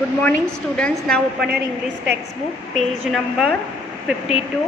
Good morning students. Now open your English textbook, page number 52.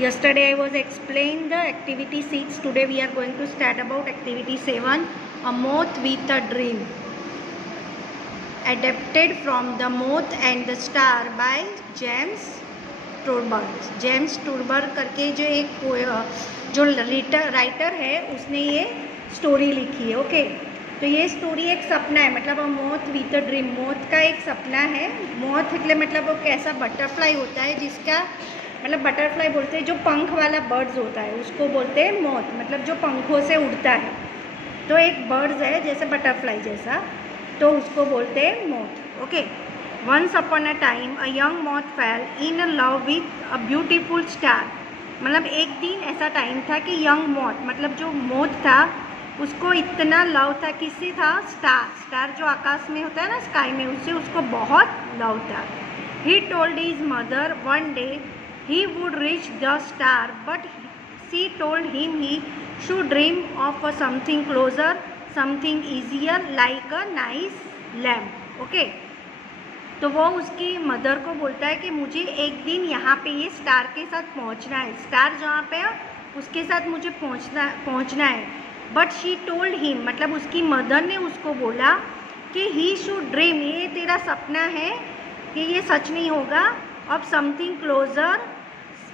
Yesterday I was explained the activity 6. Today we are going to start about activity 7, A Moth with a Dream. Adapted from The Moth and the Star by James Turber. James Thurber करके जो writer है उसने ये story लिखी है. Okay, तो ये story एक सपना है, मतलब a moth with a dream. Moth का एक सपना है. मोथ એટલે मतलब वो कैसा बटरफ्लाई होता है जिसका मतलब बटरफ्लाई बोलते हैं जो पंख वाला बर्ड्स होता है उसको बोलते हैं मोथ, मतलब जो पंखों से उड़ता है. तो एक बर्ड्स है जैसे बटरफ्लाई जैसा, तो उसको बोलते हैं moth. Okay. Once upon a time a young moth fell in love with a beautiful star. मतलब एक दिन ऐसा टाइम था कि यंग मोथ मतलब जो मोथ था उसको इतना लव था. किससे था? स्टार. स्टार जो आकाश में होता है ना, स्काई में, उससे उसको बहुत लव था. He told his mother one day he would reach the star but she told him he should dream of something closer, something easier like a nice lamp. Okay, तो वो उसकी मदर को बोलता है कि मुझे एक दिन यहाँ पे ये स्टार के साथ पहुँचना है. स्टार जहाँ पे है उसके साथ मुझे पहुँचना है. बट शी टोल्ड हिम, मतलब उसकी मदर ने उसको बोला कि ही शुड ड्रीम, ये तेरा सपना है कि ये सच नहीं होगा. Of something closer,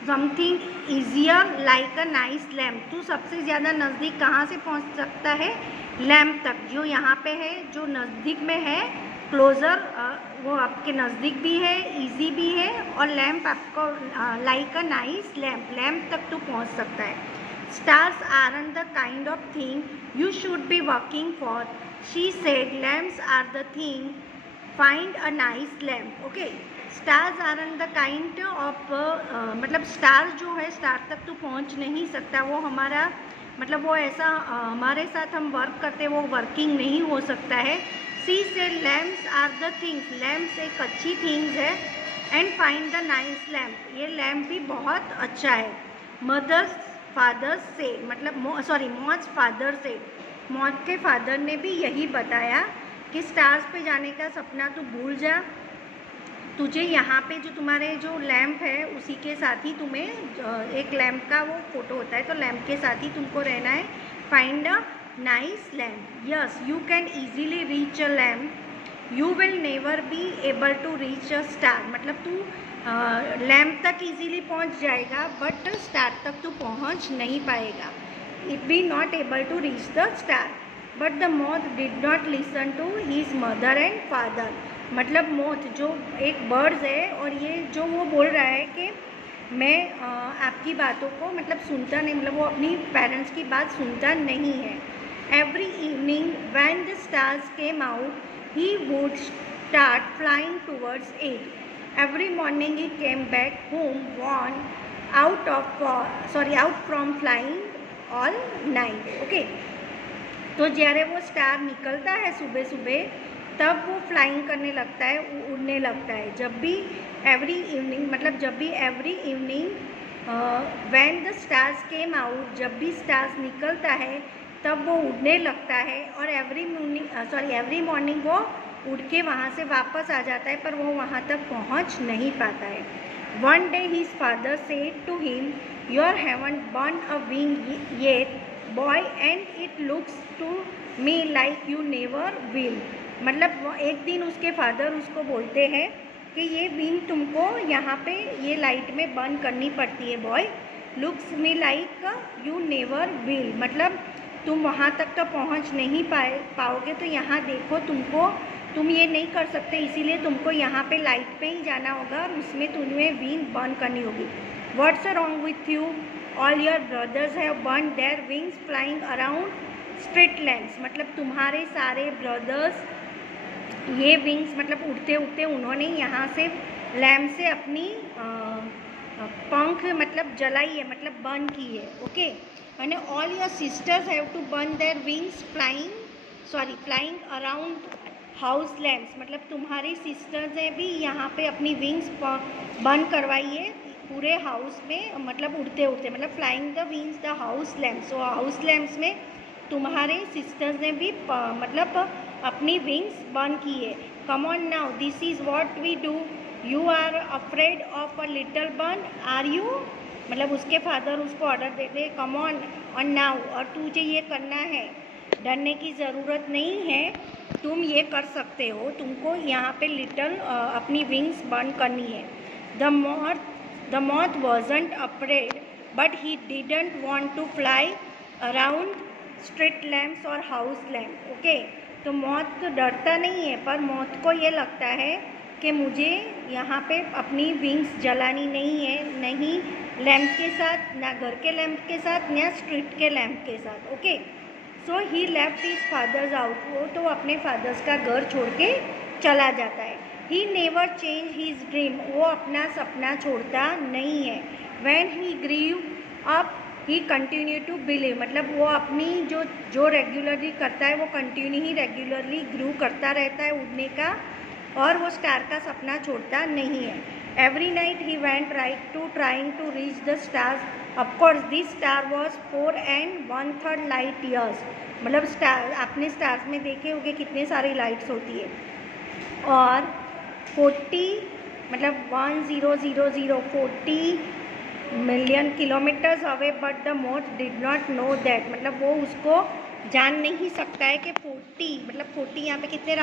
something easier like a nice lamp. तू सबसे ज़्यादा नज़दीक कहाँ से पहुँच सकता है? लैम्प तक, जो यहाँ पे है, जो नज़दीक में है. क्लोज़र वो आपके नज़दीक भी है, इजी भी है, और लैम्प आपको like a nice lamp, lamp तक तो पहुंच सकता है. Stars aren't the kind of thing you should be working for, she said lamps are the thing, find a nice lamp. Okay, stars aren't the kind of मतलब star जो है, star तक तो पहुंच नहीं सकता. वो हमारा मतलब वो ऐसा हमारे साथ हम वर्क करते वो वर्किंग नहीं हो सकता है. She say lamps are the things, lamps एक अच्छी थिंग्स है. And find the nice lamp, ये लैम्प भी बहुत अच्छा है. मदर्स फादर्स से मतलब मौज फादर से, मौज के फादर ने भी यही बताया कि स्टार्स पे जाने का सपना तू भूल जा. तुझे यहाँ पे जो तुम्हारे जो लैम्प है उसी के साथ ही तुम्हें एक लैम्प का वो फोटो होता है, तो लैम्प के साथ ही तुमको रहना है. Find a nice lamp. Yes, you can easily reach a lamp, you will never be able to reach a star. मतलब तू लैम्प तक ईजीली पहुँच जाएगा बट स्टार तक तू पहुँच नहीं पाएगा. It be not able to reach the star. But the moth did not listen to his mother and father. मतलब मोथ जो एक बर्ड्स है और ये जो वो बोल रहा है कि मैं आपकी बातों को मतलब सुनता नहीं, मतलब वो अपनी पेरेंट्स की बात सुनता नहीं है. Every evening when the stars came out he would start flying towards it. Every morning he came back home worn out from flying all night. Okay, तो જ્યારે वो स्टार निकलता है सुबह सुबह तब वो फ्लाइंग करने लगता है, उड़ने लगता है. जब भी एवरी इवनिंग मतलब जब भी every evening when the stars came out, जब भी स्टार्स निकलता है तब वो उड़ने लगता है. और एवरी मॉर्निंग वो उड़ के वहाँ से वापस आ जाता है, पर वो वहाँ तक पहुँच नहीं पाता है. One day his father said to him, your haven't burn a wing yet boy and it looks to me like you never will. मतलब एक दिन उसके फादर उसको बोलते हैं कि ये विंग तुमको यहाँ पे ये लाइट में बर्न करनी पड़ती है. Boy looks me like you never will, मतलब तुम वहाँ तक तो पहुँच नहीं पाओगे, तो यहाँ देखो तुम ये नहीं कर सकते, इसीलिए तुमको यहाँ पे लाइट पे ही जाना होगा और उसमें तुम्हें विंग बर्न करनी होगी. What's wrong with you, all your brothers have burn their wings flying around street lamps. मतलब तुम्हारे सारे ब्रदर्स ये विंग्स मतलब उड़ते उड़ते उन्होंने यहाँ से लैम्प से अपनी पंख मतलब जलाई है, मतलब बर्न की है. Okay, and all your sisters have to burn their wings flying around house lamps. मतलब तुम्हारी सिस्टर्स ने भी यहाँ पे अपनी विंग्स बर्न करवाई है पूरे हाउस में, मतलब उड़ते उड़ते, मतलब flying the wings the house lamps. So house lamps में तुम्हारे सिस्टर्स ने भी मतलब अपनी विंग्स बर्न की है. Come on now, this is what we do, you are afraid of a little burn, are you, मतलब उसके फादर उसको ऑर्डर देते कम ऑन नाउ, और तुझे ये करना है, डरने की ज़रूरत नहीं है, तुम ये कर सकते हो, तुमको यहाँ पे लिटल अपनी विंग्स बर्न करनी है। The moth wasn't afraid but he didn't want to fly around street lamps और हाउस लैम्प। ओके, तो मौत डरता नहीं है, पर मौत को ये लगता है कि मुझे यहाँ पे अपनी विंग्स जलानी नहीं है, नहीं लैम्प के साथ, ना घर के लैम्प के साथ, ना स्ट्रीट के लैम्प के साथ। ओके, सो ही लेफ्ट हिज फादर्स आउट, वो तो अपने फादर्स का घर छोड़ के चला जाता है। He never change his dream, वो अपना सपना छोड़ता नहीं है। When he grew up he continue to believe, मतलब वो अपनी जो रेगुलरली करता है वो कंटिन्यू ही रेगुलरली ग्रू करता रहता है उड़ने का, और वो स्टार का सपना छोड़ता नहीं है। Every night he went right to trying to reach the stars, of course this star was 4 1/3 light years, मतलब स्टार आपने स्टार्स में देखे होंगे कितने सारी लाइट्स होती है, और 40 मतलब 40 million kilometres away, but the moth did not know that, मतलब वो उसको जान नहीं सकता है कि 40 मतलब 40 यहाँ पे कितने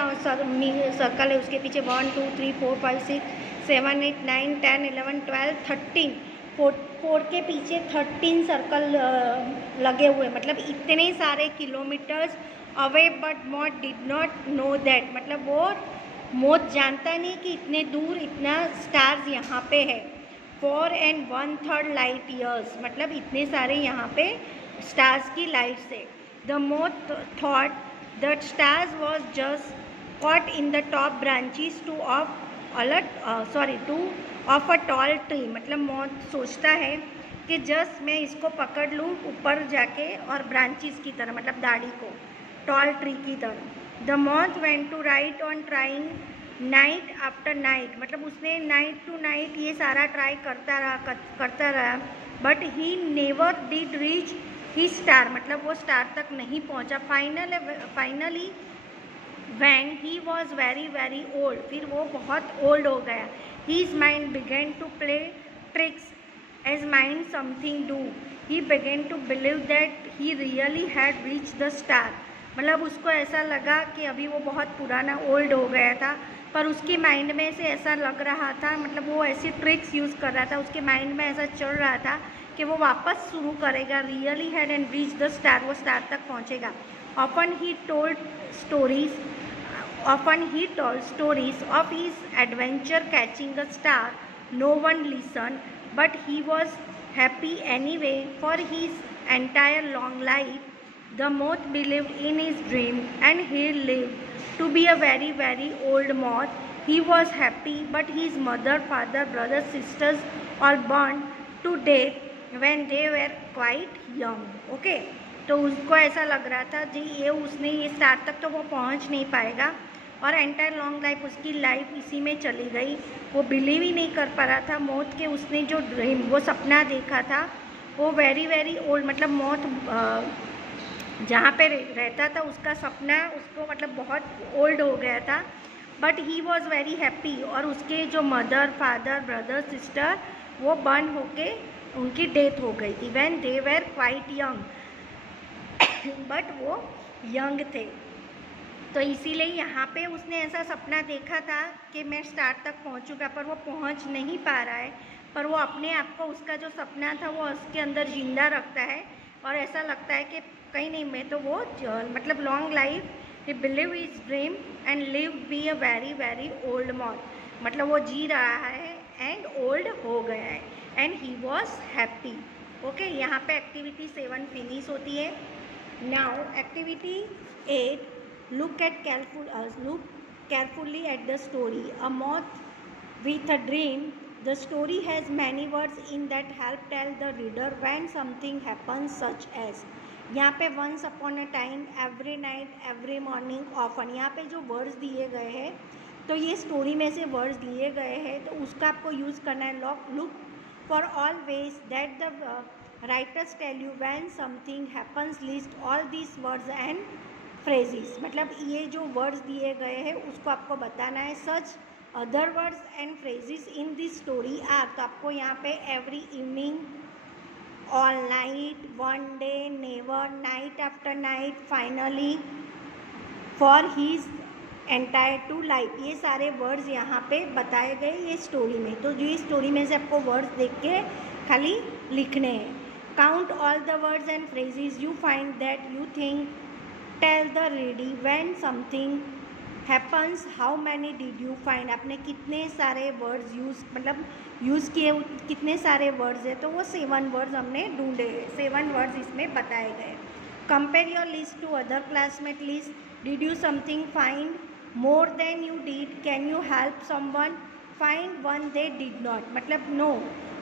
सर्कल है उसके पीछे, 1 2 3 4 5 6 7 8 9 10 11 12 13, 4 के पीछे 13 सर्कल लगे हुए, मतलब इतने सारे kilometres away, but moth did not know that, मतलब वो मोथ जानता नहीं कि इतने दूर इतना स्टार्स यहाँ पे है। 4 1/3 लाइट ईयर्स, मतलब इतने सारे यहाँ पे स्टार्स की लाइट से। The moth thought that stars was just caught in the top branches two of a tall tree, मतलब मोथ सोचता है कि जस्ट मैं इसको पकड़ लूँ ऊपर जाके और ब्रांचेस की तरह, मतलब दाढ़ी को टॉल ट्री की तरह। The moth went to right on trying night after night, मतलब उसने नाइट टू नाइट ये सारा ट्राई करता रहा, but he never did reach he star, मतलब वो स्टार तक नहीं पहुंचा। Finally when he was very very old, फिर वो बहुत ओल्ड हो गया। His mind began to play tricks as mind something do, he began to believe that he really had reach the star, मतलब उसको ऐसा लगा कि अभी वो बहुत पुराना ओल्ड हो गया था, पर उसके माइंड में से ऐसा लग रहा था, मतलब वो ऐसी ट्रिक्स यूज़ कर रहा था, उसके माइंड में ऐसा चल रहा था कि वो वापस शुरू करेगा, really had and reach the star, वो स्टार तक पहुंचेगा। Often he told stories of his adventure catching a star, no one listen, but he was happy anyway for his entire long life. The moth believed in his dream and he lived to be a very very old moth. He was happy, but his mother, father, brothers, sisters all burned to death when they were quite young. Okay, तो उसको ऐसा लग रहा था जी ये उसने ये star तक तो वो पहुंच नहीं पाएगा, और एंटायर लॉन्ग लाइफ उसकी लाइफ इसी में चली गई। वो बिलीव ही नहीं कर पा रहा था मौत के, उसने जो ड्रीम वो सपना देखा था वो वेरी वेरी ओल्ड, मतलब मौत जहाँ पे रहता था उसका सपना उसको मतलब बहुत ओल्ड हो गया था, but he was very happy, और उसके जो मदर फादर ब्रदर सिस्टर वो बर्न होके उनकी डेथ हो गई थी। When they were quite young, but वो यंग थे, तो इसीलिए यहाँ पे उसने ऐसा सपना देखा था कि मैं स्टार तक पहुँचूँगा, पर वो पहुँच नहीं पा रहा है, पर वो अपने आप को उसका जो सपना था वो उसके अंदर जिंदा रखता है, और ऐसा लगता है कि कहीं नहीं मैं तो वो मतलब long life he believe is dream and live be a very very old moth, मतलब वो जी रहा है एंड ओल्ड हो गया है, and he was happy. Okay, यहाँ पे एक्टिविटी 7 फिनिश होती है। Now activity 8, look carefully at the story, a moth with a dream. The story has many words in that help tell the reader when something happens, such as, यहाँ पे once upon a time, every night, every morning, often, यहाँ पे जो words दिए गए हैं तो ये स्टोरी में से वर्ड्स लिए गए हैं, तो उसका आपको यूज़ करना है। Look for all ways that the writers tell you when something happens, list all these words and phrases, मतलब ये जो वर्ड्स दिए गए हैं उसको आपको बताना है। Such other words and phrases in this story are, तो आपको यहाँ पे every evening, all night, one day, never, night after night, finally, for his entire to life, ये सारे वर्ड्स यहाँ पे बताए गए ये स्टोरी में। तो ये स्टोरी में से आपको वर्ड्स देख के खाली लिखने हैं। Count all the words and phrases you find that you think, tell the reader when something happens, how many did you find, आपने कितने सारे वर्ड्स यूज़ किए, कितने सारे वर्ड्स है, तो वो 7 वर्ड्स हमने ढूंढे, 7 वर्ड्स इसमें बताए गए। Compare your list to other classmate list, did you something find more than you did, can you help someone find one they did not, मतलब no,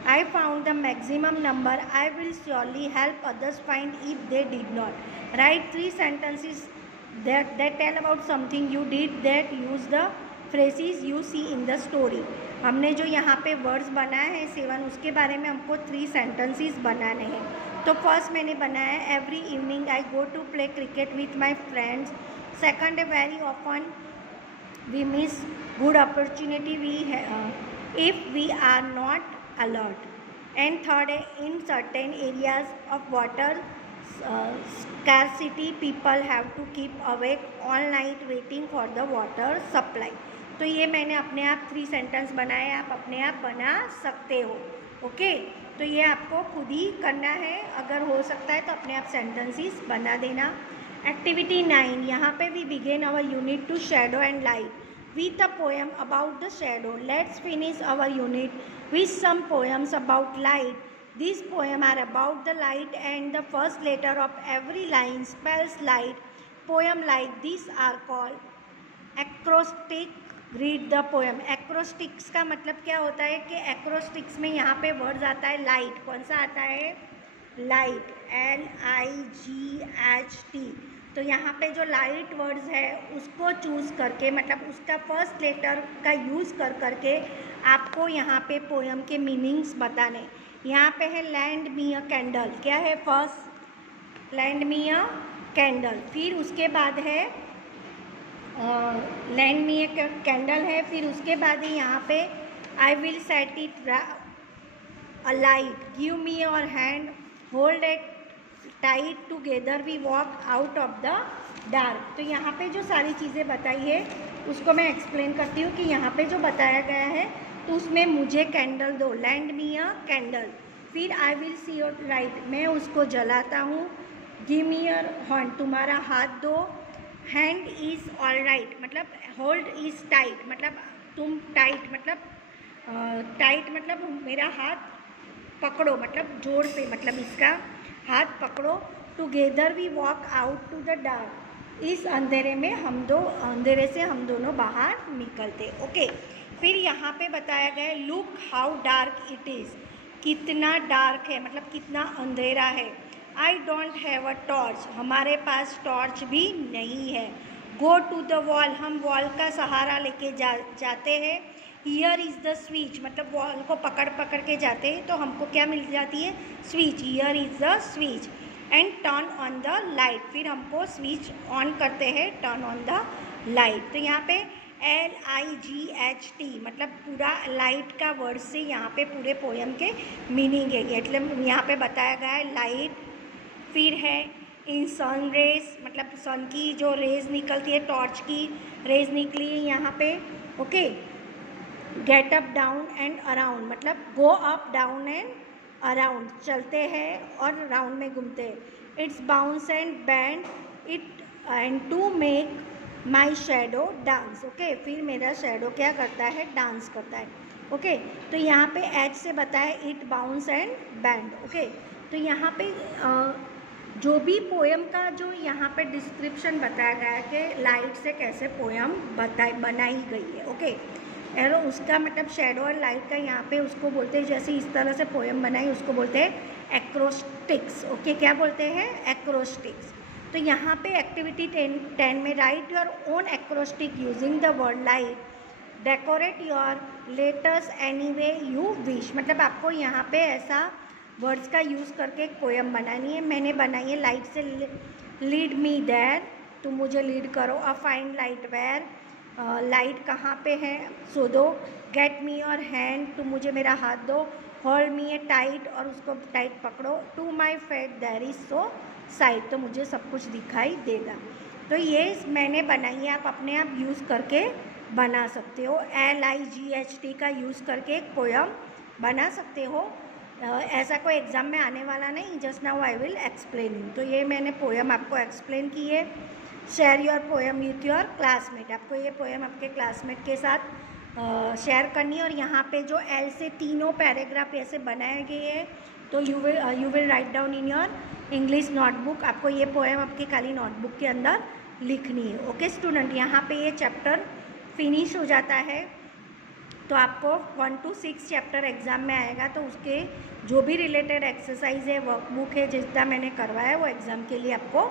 I found the maximum number, I will surely help others find if they did not, right 3 sentences that tell about something you did that use the phrases you see in the story। हमने जो यहाँ पे words बनाए हैं 7, उसके बारे में हमको 3 sentences बनाने हैं। तो फर्स्ट मैंने बनाया है every evening I go to play cricket with my friends, second है very often we miss good opportunity we if we are not alert, and third है in certain areas of water scarcity people have to keep awake all night waiting for the water supply। तो ये मैंने अपने आप 3 sentence बनाए, आप अपने आप बना सकते हो। ओके, तो ये आपको खुद ही करना है, अगर हो सकता है तो अपने आप सेंटेंसेस बना देना। एक्टिविटी 9, यहाँ पे we begin our unit two shadow and light with a poem about the shadow, let's finish our unit with some poems about light. These poems are about the light and the first letter of every line spells light. Poem like these are called acrostic। Read the poem। Acrostics का मतलब क्या होता है कि acrostics में यहाँ पे words आता है लाइट, कौन सा आता है, लाइट, LIGHT। तो यहाँ पे जो लाइट वर्ड्स है उसको चूज़ करके, मतलब उसका फर्स्ट लेटर का यूज़ कर करके आपको यहाँ पे पोएम के मीनिंग्स बताने। यहाँ पे है लैंड मी अ कैंडल, क्या है फर्स्ट, लैंड मी अ कैंडल, फिर उसके बाद है लैंड मी अ कैंडल है, फिर उसके बाद ही यहाँ पे I will set it a light, give me your hand, hold it tight, together we walk out of the dark. तो यहाँ पे जो सारी चीज़ें बताई है उसको मैं एक्सप्लेन करती हूँ कि यहाँ पे जो बताया गया है तो उसमें मुझे कैंडल दो, लैंड मी अ कैंडल, फिर I will see your light, मैं उसको जलाता हूँ, गिव मी योर हैंड, तुम्हारा हाथ दो, हैंड इज़ ऑल राइट, मतलब होल्ड इज़ टाइट, मतलब तुम टाइट, मतलब टाइट मतलब मेरा हाथ पकड़ो, मतलब जोर से, मतलब इसका हाथ पकड़ो, together we walk out to the dark, इस अंधेरे में अंधेरे से हम दोनों बाहर निकलते। ओके, फिर यहाँ पे बताया गया है look how dark it is, कितना डार्क है, मतलब कितना अंधेरा है। I don't have a torch, हमारे पास टॉर्च भी नहीं है। गो टू द वॉल, हम वॉल का सहारा लेके जाते हैं। हियर इज़ द स्विच, मतलब वॉल को पकड़ पकड़ के जाते हैं तो हमको क्या मिल जाती है, switch, here is the switch, and turn on the light, फिर हमको स्विच ऑन करते हैं, टर्न ऑन द लाइट। तो यहाँ पे LIGHT मतलब पूरा लाइट का वर्ड से यहाँ पे पूरे पोएम के मीनिंग है, मतलब यहाँ पे बताया गया है लाइट, फिर है इन सन रेज, मतलब सन की जो रेज निकलती है, टॉर्च की रेज निकली है यहाँ पे। Okay, get up down and around, मतलब go up down and around, चलते हैं और राउंड में घूमते हैं। It's bounce and bend it and to make my shadow dance. Okay, फिर मेरा शेडो क्या करता है, डांस करता है। ओके, तो यहाँ पे एच से बताया it bounce and band. Okay, तो यहाँ पे जो भी पोएम का जो यहाँ पे डिस्क्रिप्शन बताया गया है कि लाइट से कैसे पोएम बनाई गई है। ओके, एरो उसका मतलब शेडो और लाइट का यहाँ पे उसको बोलते हैं, जैसे इस तरह से पोएम बनाई उसको बोलते हैं एक्रोस्टिक्स। ओके, क्या बोलते हैं, एक्रोस्टिक्स। तो यहाँ पे एक्टिविटी 10 में right your own acrostic using the word light, decorate your letters any way you wish, मतलब आपको यहाँ पे ऐसा वर्ड्स का यूज़ करके एक पोएम बनानी है। मैंने बनाई है लाइट से लीड मी देयर तुम मुझे लीड करो। A find light where, light कहाँ पे है शोधो। गेट मी योर हैंड, तुम मुझे मेरा हाथ दो। होल्ड मी ए टाइट, और उसको टाइट पकड़ो। To my fate there is so sight, तो मुझे सब कुछ दिखाई देगा। तो ये मैंने बनाई है, आप अपने आप यूज़ करके बना सकते हो। LIGHT का यूज़ करके एक पोयम बना सकते हो। ऐसा कोई एग्ज़ाम में आने वाला नहीं, just now I will explain. तो ये मैंने पोयम आपको एक्सप्लेन की है। Share your poem with your classmate, आपको ये पोयम आपके क्लासमेट के साथ शेयर करनी है। और यहाँ पे जो L से तीनों पैराग्राफ ऐसे बनाए गए हैं, तो you will write down in your English notebook. आपको ये पोयम आपकी खाली नोटबुक के अंदर लिखनी है। ओके स्टूडेंट, यहाँ पे ये चैप्टर फिनिश हो जाता है। तो आपको 1 to 6 चैप्टर एग्ज़ाम में आएगा, तो उसके जो भी रिलेटेड एक्सरसाइज है, वर्कबुक है, जितना मैंने करवाया है, वो एग्ज़ाम के लिए आपको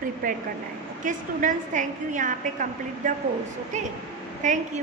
प्रिपेयर करना है। Okay students, thank you. यहाँ पे complete the course. Okay, thank you.